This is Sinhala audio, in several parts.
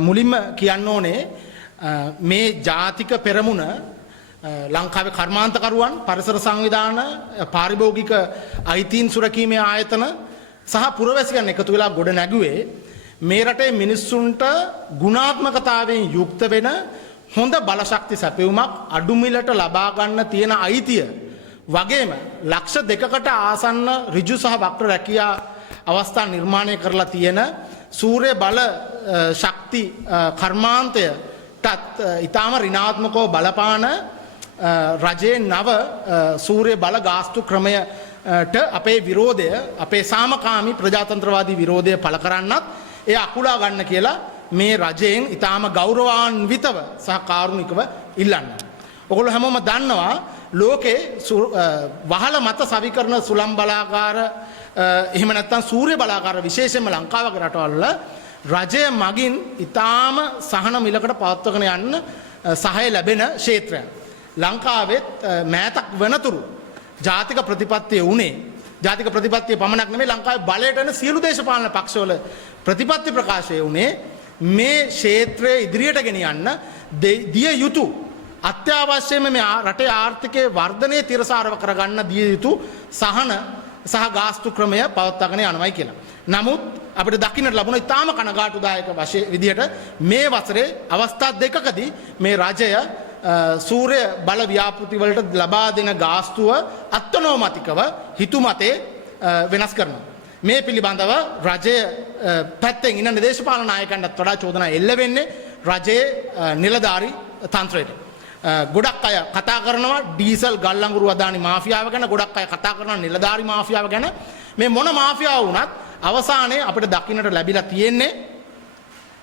මුලින්ම කියන්න ඕනේ මේ ජාතික පෙරමුණ ලංකාවේ කර්මාන්තකරුවන් පරිසර සංවිධාන පාරිභෝගික අයිතීන් සුරකීමේ ආයතන සහ පුරවැසියන් එකතු වෙලා ගොඩ නැගුවේ මේ රටේ මිනිස්සුන්ට ගුණාත්මකතාවයෙන් යුක්ත වෙන හොඳ බලශක්ති සැපයුමක් අඩු මිලට ලබා ගන්න තියෙන අයිතිය වගේම ලක්ෂ 2කට ආසන්න ඍජු සහ වක්‍ර රැකියා අවස්ථා නිර්මාණය කරලා තියෙන සූර්ය බල ශක්ති කර්මාන්තයටත් ඊටාම ඍණාත්මකව බලපාන රජයේ නව සූර්ය බල ගාස්තු ක්‍රමයට අපේ විරෝධය අපේ සාමකාමී ප්‍රජාතන්ත්‍රවාදී විරෝධය පළ කරන්නත් ඒ අකුලා ගන්න කියලා මේ රජයෙන් ඊටාම ගෞරවාන්විතව සහ කාරුණිකව ඉල්ලන්න. ඔගොල්ලෝ හැමෝම දන්නවා ලෝකේ වහල මත සවිකරන සුළං බලාගාර එහෙම නැත්නම් සූර්ය බලාගාර විශේෂයෙන්ම ලංකාව වගේ රටවල රජය මගින් ඊටාම සහන මිලකට පවත්වගෙන යන්න සහාය ලැබෙන ක්ෂේත්‍රයක්. ලංකාවෙත් මෑතක් වෙනතුරු ජාතික ප්‍රතිපත්තිය උනේ ජාතික ප්‍රතිපත්තිය පමණක් නෙමෙයි ලංකාවේ බලයට එන සියලු දේශපාලන පක්ෂවල ප්‍රතිපත්ති ප්‍රකාශය උනේ මේ ක්ෂේත්‍රය ඉදිරියට ගෙනියන්න දිය යුතු අත්‍යවශ්‍යම මේ රටේ ආර්ථිකයේ වර්ධනය තිරසාරව කරගන්න දිය යුතු සහන සහ ගාස්තු ක්‍රමය පවත්වාගෙන යනවායි කියලා. නමුත් අපිට දකින්නට ලැබුණ ඉතාම කනගාටුදායක වශයෙන් විදිහට මේ වසරේ අවස්ථා දෙකකදී මේ රජය සූර්ය බල ව්‍යාපෘති වලට ලබා දෙන ගාස්තුව අත්නෝමතිකව හිතුමතේ වෙනස් කරනවා. මේ පිළිබඳව රජයේ පැත්තෙන් ඉන්න දේශපාලන නායකයන්ටත් වඩා චෝදනා එල්ල වෙන්නේ රජයේ නිලධාරී තන්ත්‍රයට. ගොඩක් අය කතා කරනවා ඩීසල් ගල් අඟුරු අදානි මාෆියාව ගැන, ගොඩක් අය කතා කරනවා නිලධාරී මාෆියාව ගැන. මේ මොන මාෆියාව වුණත් අවසානයේ අපිට දකින්නට ලැබිලා තියෙන්නේ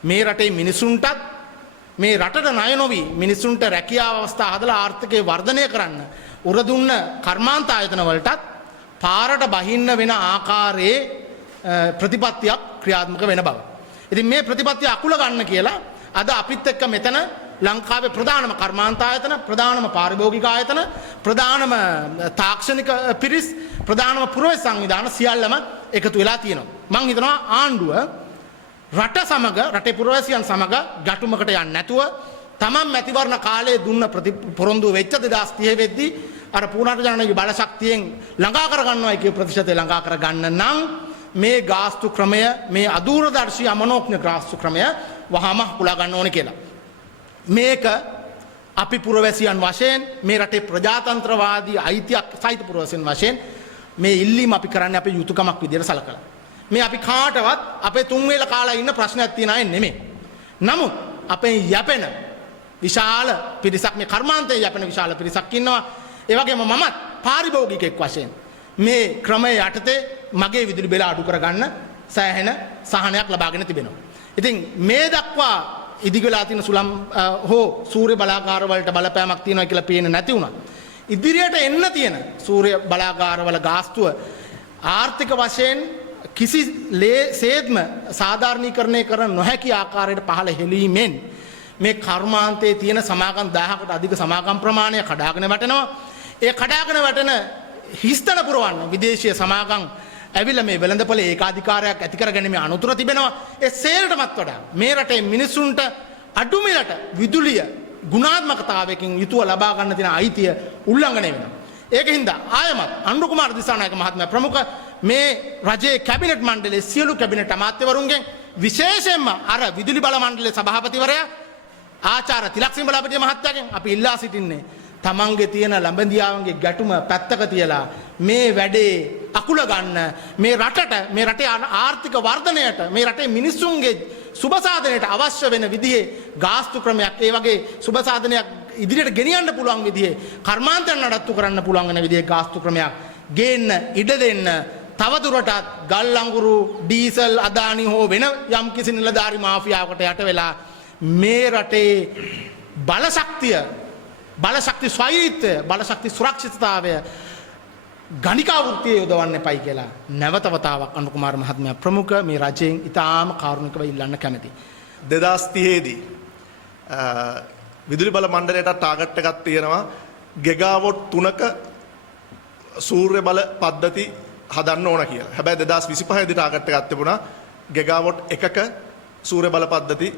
මේ රටේ මිනිසුන්ටත් මේ රටට ණය නොවි මිනිසුන්ට රැකියාව අවස්ථා හදලා ආර්ථිකය වර්ධනය කරන්න උරදුන්න කර්මාන්ත ආයතන වලටත් පාරට බහින්න වෙන ආකාරයේ ප්‍රතිපත්තියක් ක්‍රියාත්මක වෙන බව. ඉතින් මේ ප්‍රතිපත්තිය අකුල ගන්න කියලා අද අපිත් එක්ක මෙතන ලංකාවේ ප්‍රධානම කර්මාන්ත ආයතන, ප්‍රධානම පාරිභෝගික ආයතන, ප්‍රධානම තාක්ෂණික පිරිස්, ප්‍රධානම පුරවැසි සංවිධාන සියල්ලම එකතු වෙලා තියෙනවා. මම හිතනවා ආණ්ඩුව රට සමග රටේ පුරවැසියන් සමග ගැටුමකට යන්නේ නැතුව තමන් මැතිවරණ කාලයේ දුන්න පොරොන්දුව වෙච්ච 2030 වෙද්දී අර පුරාණ ජනනගේ බලශක්තියෙන් ළඟා කරගන්නවයි කිය ප්‍රතිශතය ළඟා කරගන්න නම් මේ ගාස්තු ක්‍රමය මේ අදූරදර්ශී අමනෝඥ ගාස්තු ක්‍රමය වහාම හුලා ගන්න ඕනේ කියලා. මේක අපි පුරවැසියන් වශයෙන් මේ රටේ ප්‍රජාතන්ත්‍රවාදී අයිතියක් සහිත පුරවැසියන් වශයෙන් මේ ඉල්ලීම අපි කරන්නේ අපේ යුතුයකමක් විදිහට සලකලා. මේ අපි කාටවත් අපේ තුන් වේල කාලා ඉන්න ප්‍රශ්නයක් තියන අය නෙමෙයි. නමුත් අපේ යැපෙන විශාල පිරිසක් මේ කර්මාන්තයේ යැපෙන විශාල පිරිසක් ඉන්නවා. ඒ වගේම මමත් පාරිභෝගිකෙක් වශයෙන් මේ ක්‍රමයේ යටතේ මගේ විදුලි බිල අඩු කරගන්න සෑහෙන සහනයක් ලබාගෙන තිබෙනවා. ඉතින් මේ දක්වා ඉදිරියලා තියෙන සුළම් හෝ සූර්ය බලාගාර වලට බලපෑමක් තියෙනවා කියලා පේන්නේ නැති වුණා. ඉදිරියට එන්න තියෙන සූර්ය බලාගාර වල ගාස්තුව ආර්ථික වශයෙන් කිසි සේත්ම සාධාරණීකරණය කර නොහැකි ආකාරයට පහළ හෙලීමෙන් මේ කර්මාන්තයේ තියෙන සමාගම් 1000කට අධික සමාගම් ප්‍රමාණය කඩාගෙන වැටෙනවා. ඒ කඩාගෙන වැටෙන හිස්තන පුරවන්න විදේශීය සමාගම් ඇවිල්ලා මේ වෙළඳපොළ ඒකාධිකාරයක් ඇති කරගැනීමේ අනුතුර තිබෙනවා. ඒ සේරටමත් වඩා මේ රටේ මිනිසුන්ට අඩු මිලට විදුලිය ගුණාත්මකතාවයකින් යුතුව ලබා ගන්න තියෙන අයිතිය උල්ලංඝනය වෙනවා. ඒකින්ද ආයමත් අනුර කුමාර දිසානායක මහත්මයා ප්‍රමුඛ මේ රජයේ කැබිනට් මණ්ඩලයේ සියලු කැබිනට් අමාත්‍යවරුන්ගෙන් විශේෂයෙන්ම අර විදුලි බල මණ්ඩලයේ සභාපතිවරයා ආචාර්ය තිලක්ෂණ බලාපතිය මහත්තයාගෙන් අපි ඉල්ලා සිටින්නේ තමන්ගේ තියෙන ළඹදියාවන්ගේ ගැටුම පැත්තක තියලා මේ වැඩේ අකුල ගන්න මේ රටට මේ රටේ ආර්ථික වර්ධනයට මේ රටේ මිනිස්සුන්ගේ සුබසාධනයට අවශ්‍ය වෙන විදිහේ ගාස්තු ක්‍රමයක් ඒ වගේ සුබසාධනයක් ඉදිරියට ගෙනියන්න පුළුවන් විදිහේ කර්මාන්තයන් නඩත්තු කරන්න පුළුවන් වෙන විදිහේ ගාස්තු ක්‍රමයක් ගේන්න ඉඩ දෙන්න තවදුරටත් ගල් අඟුරු ඩීසල් අදානි හෝ වෙන යම් කිසි නිලධාරි මාෆියාවකට යට වෙලා මේ රටේ බලශක්ති ස්වෛරීත්වය බලශක්ති සුරක්ෂිතතාවය ගණිකා වෘත්තිය යොදවන්න එපයි කියලා නැවත වතාවක් අනුර කුමාර මහත්මයා ප්‍රමුඛ මේ රජයෙන් ඉතාම කාරුණිකව ඉල්ලන්න කැමැති. 2030 දී විදුලි බල මණ්ඩලයට ටාගට් එකක් තියෙනවා ගෙගාවොට් 3ක සූර්ය බල පද්ධති හදන්න ඕන කියලා. හැබැයි 2025 දී ටාගට් එකක් තිබුණා ගෙගාවොට් 1ක සූර්ය බල පද්ධති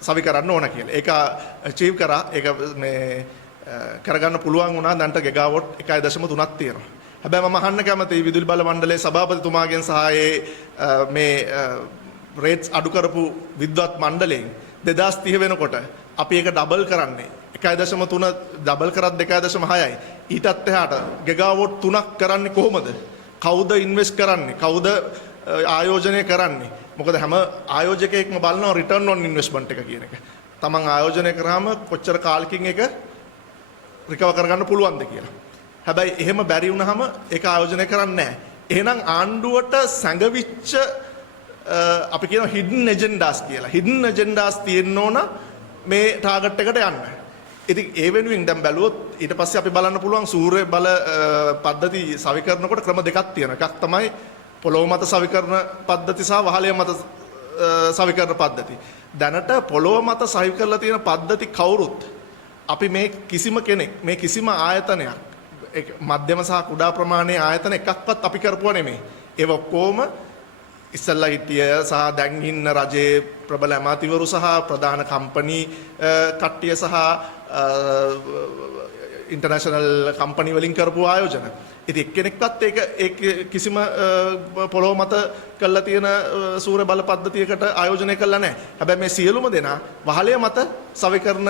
සවි කරන්න ඕන කියලා. ඒක අචීව් කරා. ඒක මේ කරගන්න පුළුවන් වුණා. දැන්ට ගෙගාවොට් 1.3ක් තියෙනවා. හැබැයි මම අහන්න කැමතියි විදුලි බල මණ්ඩලයේ සභාපතිතුමාගෙන් සහ මේ රේට්ස් අඩු කරපු විද්වත් මණ්ඩලයෙන් 2030 වෙනකොට අපි ඒක ඩබල් කරන්නේ 1.3 ඩබල් කරත් 2.6යි. ඊටත් එහාට ගෙගාවොට් 3ක් කරන්නේ කොහොමද? කවුද ඉන්වෙස්ට් කරන්නේ? කවුද ආයෝජනය කරන්නේ? මොකද හැම ආයෝජකයෙක්ම බලනවා රිටර්න් ඔන් ඉන්වෙස්ට්මන්ට් එක කියන එක. තමන් ආයෝජනය කරාම කොච්චර කාලෙකින් ඒක රිකවර් කරගන්න පුළුවන්ද කියලා. හැබැයි එහෙම බැරි වුණාම ඒක ආයෝජනය කරන්නේ නැහැ. එහෙනම් ආණ්ඩුවට සංගවිච්ච අපි කියන හිඩන් එජෙන්ඩාස් කියලා. හිඩන් එජෙන්ඩාස් තියෙන්න ඕන මේ ටාගට් එකට යන්න. ඉතින් ඒ වෙනුවෙන් දැන් බැලුවොත් ඊට පස්සේ අපි බලන්න පුළුවන් සූර්ය බල පද්ධති සවි කරනකොට ක්‍රම දෙකක් තියෙනවා. එකක් තමයි පොළොව මත සවි කරන පද්ධති සහ වහලය මත සවි කරන පද්ධති. දැනට පොළොව මත සවි කරලා තියෙන පද්ධති කවුරුත් අපි මේ කිසිම කෙනෙක් මේ කිසිම ආයතනයක් මධ්‍යම සහ කුඩා ප්‍රමාණයේ ආයතන එකක්වත් අපි කරපුවා නෙමෙයි. ඒව ඔක්කොම ඉස්සල්ලා හිටිය සහ දැන් ඉන්න රජයේ ප්‍රබල අමාත්‍යවරු සහ ප්‍රධාන කම්පැනි කට්ටිය සහ ඉන්ටර්නැෂනල් කම්පැනි වලින් කරපු ආයෝජන. ඉතින් එක්කෙනෙක්වත් ඒක කිසිම පොළොව මත කරලා තියෙන සූර්ය බල පද්ධතියකට ආයෝජනය කළා නැහැ. හැබැයි මේ සියලුම දෙනා වහලය මත සවි කරන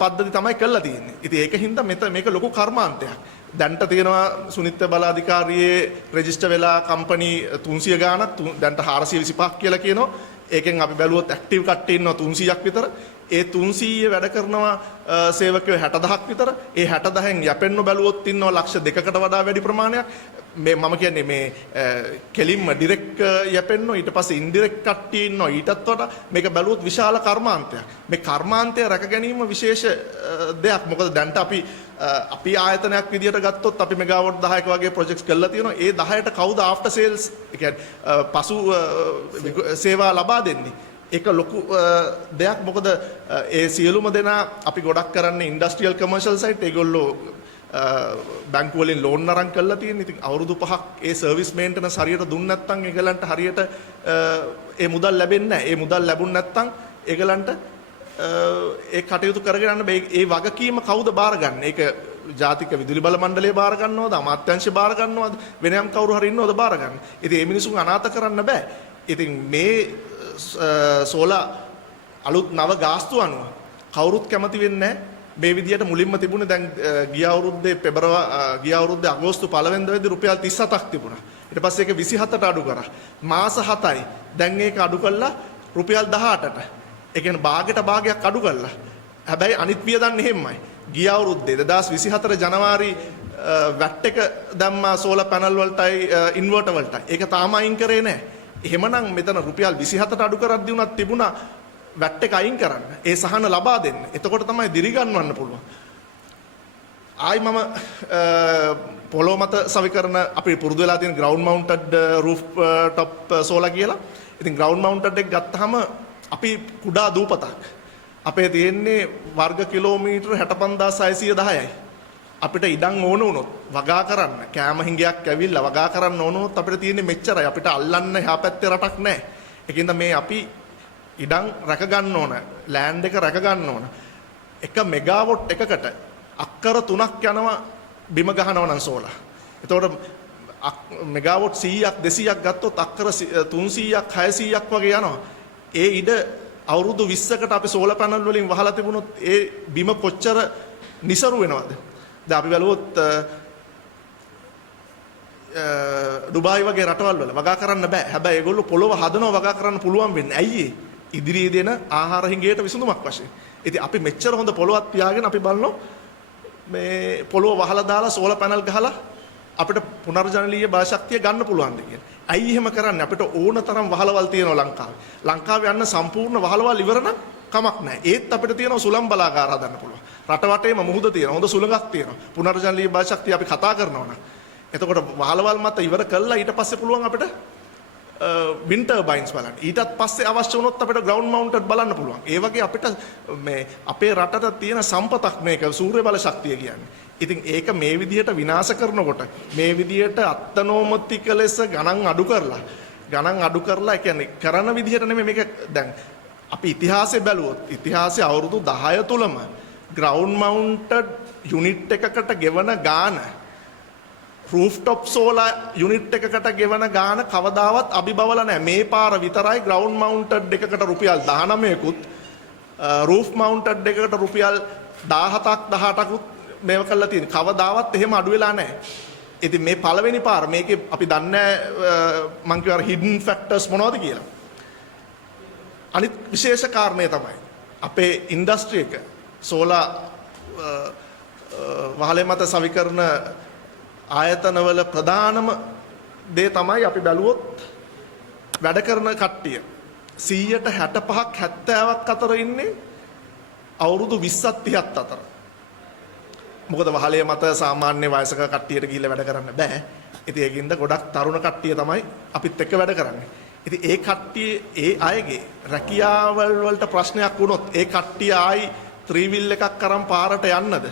පද්ධති තමයි කරලා තියෙන්නේ. ඉතින් ඒකින්ද මේක ලොකු කර්මාන්තයක්. දැන්ට තියෙනවා සුනිත්‍ය බල අධිකාරියේ රෙජිස්ටර් වෙලා කම්පැනි 300 ගාණක් දැන්ට 425ක් කියලා කියනවා. ඒකෙන් අපි බැලුවොත් ඇක්ටිව් කට්ටිය ඉන්නවා 300ක් විතර. ඒ 300 වැඩ කරනවා සේවකයෝ 60000ක් විතර. ඒ 60000න් යැපෙන්න බැලුවොත් ඉන්නවා ලක්ෂ 2කට වඩා වැඩි ප්‍රමාණයක්. මේ මම කියන්නේ මේ කෙලින්ම ඩිරෙක්ට් යැපෙන්න ඊට පස්සේ ඉන්ඩිරෙක්ට් කට්ටිය ඉන්නවා ඊටත් වඩා මේක බැලුවොත් විශාල කර්මාන්තයක්. මේ කර්මාන්තය රැක ගැනීම විශේෂ දෙයක්. මොකද දැන්ට අපි ආයතනයක් විදියට ගත්තොත් අපි මෙගාවොට් 10ක වගේ ප්‍රොජෙක්ට්ස් කරලා තියෙනවා. ඒ 10ට කවුද ආෆ්ටර් සේල්ස් ඒ කියන්නේ පසු සේවා ලබා දෙන්නේ? ඒක ලොකු දෙයක්. මොකද ඒ සියලුම දෙනා අපි ගොඩක් කරන්නේ ඉන්ඩස්ට්‍රියල් කමර්ෂල් සයිට්. ඒගොල්ලෝ බැංකු වලින් ලෝන් අරන් කරලා තියෙන. ඉතින් අවුරුදු 5ක් ඒ සර්විස් මේන්ටනන්ස් හරියට දුන්නේ නැත්නම් ඒගලන්ට හරියට ඒ මුදල් ලැබෙන්නේ නැහැ. ඒ මුදල් ලැබුණ නැත්නම් ඒගලන්ට ඒ කටයුතු කරගෙන යන්න ඒ වගකීම කවුද බාරගන්නේ? ඒක ජාතික විදුලි බල මණ්ඩලය බාර ගන්නවද? අමාත්‍යාංශය බාර ගන්නවද? වෙනයම් කවුරු හරි ඉන්නවද බාර ගන්න? ඉතින් මේ මිනිසුන් අනාථ කරන්න බෑ. ඉතින් මේ සෝලා අලුත් නව ගාස්තු අනුව කවුරුත් කැමති වෙන්නේ නැහැ. මේ විදියට මුලින්ම තිබුණේ දැන් ගිය අවුරුද්දේ අගෝස්තු 1 වෙනිදා වෙද්දී රුපියල් 37ක් තිබුණා. ඊට පස්සේ ඒක 27ට අඩු කරා. මාස 7යි. දැන් ඒක අඩු කළා රුපියල් 18ට. ඒ කියන්නේ භාගයක් අඩු කළා. හැබැයි අනිත් වියදම් එහෙමයි. ගිය අවුරුද්දේ 2024 ජනවාරි වැට් එක දැම්මා සෝලර් පැනල් වලටයි ඉන්වර්ටර් වලටයි. ඒක තාම අයින් කරේ නැහැ. එහෙමනම් මෙතන රුපියල් 27ට අඩු කරද්දී උනත් තිබුණා වැට් එක අයින් කරන්න. ඒ සහන ලබා දෙන්න. එතකොට තමයි දිරි ගන්නවන්න පුළුවන්. ආයි මම පොළොව මත සවි කරන අපි පුරුදු වෙලා තියෙන ග්‍රවුන්ඩ් මවුන්ටඩ් රූෆ් টොප් සෝලා කියලා. ඉතින් ග්‍රවුන්ඩ් මවුන්ටඩ් එක ගත්තාම අපි කුඩා දූපතක්. අපේ තියෙන්නේ වර්ග කිලෝමීටර් 65610යි. අපිට ඉඩම් ඕන වුණොත් වගා කරන්න කෑම හිඟයක් ඇවිල්ලා වගා කරන්න ඕන වුණොත් අපිට තියෙන්නේ මෙච්චරයි. අපිට අල්ලන්න එහා පැත්තේ රටක් නැහැ. ඒකින්ද මේ අපි ඉඩම් රැක ගන්න ඕන. ලෑන්ඩ් එක රැක ගන්න ඕන. එක මෙගාවොට් එකකට අක්කර 3ක් යනවා බිම ගහනවා නම් සෝලා. එතකොට මෙගාවොට් 100ක් 200ක් ගත්තොත් අක්කර 300ක් 600ක් වගේ යනවා. ඒ ඉඩ අවුරුදු 20කට අපි සෝලා පැනල් වලින් වහලා තිබුණොත් ඒ බිම කොච්චර නිසරු වෙනවද? දැන් අපි බැලුවොත් ඩුබායි වගේ රටවල් වල වගා කරන්න බෑ. හැබැයි ඒගොල්ලෝ පොළොව හදනවා වගා කරන්න පුළුවන් වෙන්නේ. ඇයි ඒ? ඉදිරියේ දෙන ආහාර හිඟයට විසඳුමක් වශයෙන්. ඉතින් අපි මෙච්චර හොඳ පොළොවක් තියාගෙන අපි බලනවා මේ පොළොව වහලා දාලා සෝලර් පැනල් ගහලා අපිට පුනර්ජනනීය බලශක්තිය ගන්න පුළුවන්ද කියලා. ඇයි එහෙම කරන්නේ? අපිට ඕන තරම් වහලවල් තියෙනවා ලංකාවේ. ලංකාවේ යන්න සම්පූර්ණ වහලවල් ඉවර නම් කමක් නැහැ. ඒත් අපිට තියෙනවා සුළං බලාගාර හදන්න පුළුවන්. රට වටේම මුහුද තියෙනවා. හොඳ සුළඟක් තියෙනවා. පුනර්ජනනීය බලශක්තිය අපි කතා කරනවා නම්. එතකොට වහලවල් මත ඉවර කළා ඊට පස්සේ පුළුවන් අපිට වින්ඩ් ටර්බයින්ස් බලන්න. ඊටත් පස්සේ අවශ්‍ය වුණොත් අපිට ග්‍රවුන්ඩ් මවුන්ටඩ් බලන්න පුළුවන්. ඒ වගේ අපිට මේ අපේ රටට තියෙන සම්පතක් මේක සූර්ය බල ශක්තිය කියන්නේ. ඉතින් ඒක මේ විදිහට විනාශ කරනකොට මේ විදිහට අත්නෝමතික ලෙස ගණන් අඩු කරලා ඒ කියන්නේ කරන විදිහට නෙමෙයි මේක දැන් අපි ඉතිහාසය බැලුවොත් ඉතිහාසයේ අවුරුදු 10 තුලම ground mounted unit එකකට ගෙවන ගාන rooftop solar unit එකකට ගෙවන ගාන කවදාවත් අභිබවල නැහැ. මේ පාර විතරයි ground mounted එකකට රුපියල් 19කුත් roof mounted එකකට රුපියල් 17ක් 18කුත් මේව කරලා තියෙන්නේ. කවදාවත් එහෙම අඩු වෙලා නැහැ. ඉතින් මේ පළවෙනි පාර මේකේ අපි දන්නේ මං කියවර hidden factors මොනවද කියලා. අනිත් විශේෂ කාරණය තමයි අපේ ඉන්ඩස්ට්‍රි එක සෝලා වහලේ මත සවිකරන ආයතනවල ප්‍රධානම දේ තමයි අපි බැලුවොත් වැඩ කරන කට්ටිය 65%ක් 70ක් අතර ඉන්නේ අවුරුදු 20ක් 30ක් අතර. මොකද වහලේ මත සාමාන්‍ය වයසක කට්ටියට ගිහිල්ලා වැඩ කරන්න බෑ. ඉතින් ඒකින්ද ගොඩක් තරුණ කට්ටිය තමයි අපිත් එක්ක වැඩ කරන්නේ. ඉතින් ඒ කට්ටිය ඒ අයගේ රැකියාවල් වලට ප්‍රශ්නයක් වුණොත් ඒ කට්ටිය ආයි ත්‍රිවිල් එකක් අරන් පාරට යන්නද?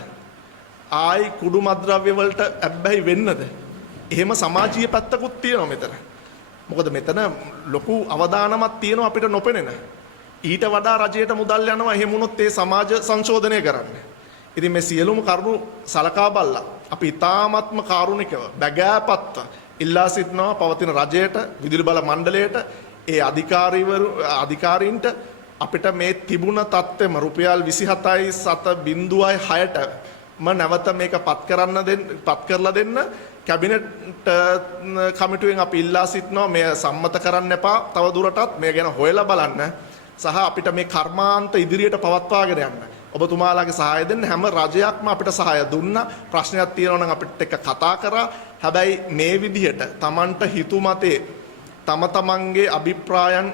ආයි කුඩු මද්ද්‍රව්‍ය වලට ඇබ්බැහි වෙන්නද? එහෙම සමාජීය පැත්තකුත් තියෙනවා මෙතන. මොකද මෙතන ලොකු අවදානමක් තියෙනවා අපිට නොපෙනෙන. ඊට වඩා රජයට මුදල් යනවා එහෙම වුණොත් ඒ සමාජ සංශෝධනය කරන්න. ඉතින් මේ සියලුම කරුණු සලකා බලලා අපි ඊ타ත්ම කාරුණිකව බැගෑපත්ව ඉල්ලා සිටිනවා පවතින රජයට විදුලි බල මණ්ඩලයට ඒ අධිකාරීන්ට අපිට මේ තිබුණ තත්ත්වෙම රුපියල් 27.6ට නැවත මේක පත් කරලා දෙන්න කැබිනට් කමිටුවෙන් අපි ඉල්ලා සිටිනවා මේ සම්මත කරන්න එපා තව දුරටත් මේ ගැන හොයලා බලන්න සහ අපිට මේ කර්මාන්ත ඉදිරියට පවත්වාගෙන යන්න ඔබතුමාලාගේ සහාය දෙන්න හැම රජයක්ම අපිට සහාය දුන්නා ප්‍රශ්නයක් තියෙනවා නම් අපිට එක්ක කතා කරා හැබැයි මේ විදිහට Tamanට හිතුමතේ තමන්ගේ අභිප්‍රායන්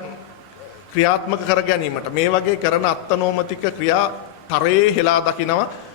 ක්‍රියාත්මක කර ගැනීමට මේ වගේ කරන අත්නෝමතික ක්‍රියා තරයේ හෙලා දකිනවා